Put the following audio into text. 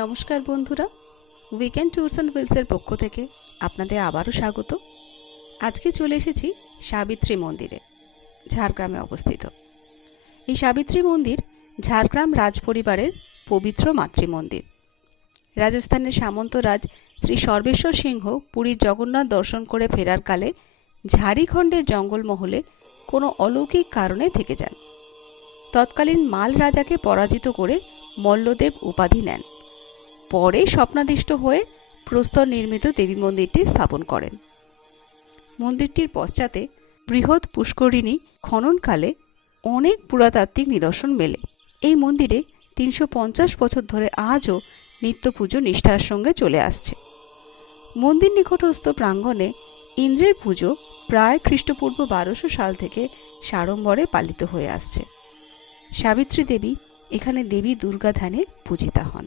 নমস্কার বন্ধুরা, weekend tours and হুইলসের পক্ষ থেকে আপনাদের আবারও স্বাগত। আজকে চলে এসেছি সাবিত্রী মন্দিরে, ঝাড়গ্রামে অবস্থিত। এই সাবিত্রী মন্দির ঝাড়গ্রাম রাজপরিবারের পবিত্র মাতৃমন্দির। রাজস্থানের সামন্তরাজ শ্রী সর্বেশ্বর সিংহ পুরীর জগন্নাথ দর্শন করে ফেরার কালে ঝাড়িখণ্ডের জঙ্গলমহলে কোনো অলৌকিক কারণে থেকে যান। তৎকালীন মাল রাজাকে পরাজিত করে মল্লদেব উপাধি নেন। পরে স্বপ্নাদিষ্ট হয়ে প্রস্তর নির্মিত দেবী মন্দিরটি স্থাপন করেন। মন্দিরটির পশ্চাতে বৃহৎ পুষ্করিণী খননকালে অনেক পুরাতাত্ত্বিক নিদর্শন মেলে। এই মন্দিরে 350 বছর ধরে আজও নিত্য পুজো নিষ্ঠার সঙ্গে চলে আসছে। মন্দির নিকটস্থ প্রাঙ্গণে ইন্দ্রের পুজো প্রায় খ্রিস্টপূর্ব 1200 সাল থেকে সাড়ম্বরে পালিত হয়ে আসছে। সাবিত্রী দেবী এখানে দেবী দুর্গা ধ্যানে পূজিতা হন।